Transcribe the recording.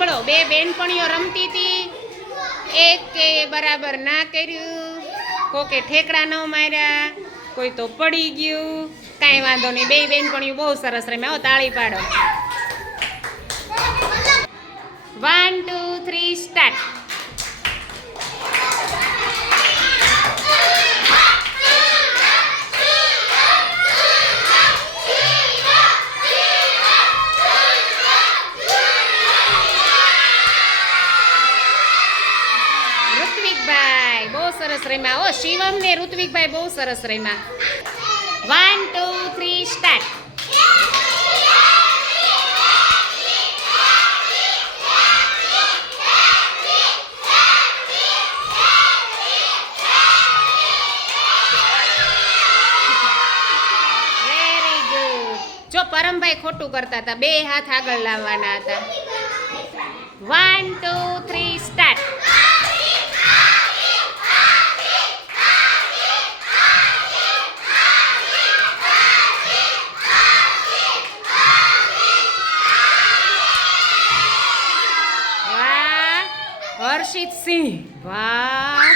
બે બેનપણીઓ રમતી હતી. એક કે બરાબર ના કર્યું, કોકે ઠેકડા ન માર્યા, કોઈ તો પડી ગયું. કાંઈ વાંધો નહીં, બે બેનપણીઓ બહુ સરસ રમ્યા. હો, તાળી પાડો. વન ટુ થ્રી સ્ટાર્ટ ઋત્વિકભાઈ, બહુ સરસ રમ્યા. ઓ શિવમ ને ઋત્વિકભાઈ બહુ સરસ રમ્યા. વન ટુ થ્રી સ્ટાર્ટ પરમભાઈ ખોટું કરતા હતા, બે હાથ આગળ લાવવાના હતા. વન ટુ હર્ષિત સિંહ વાહ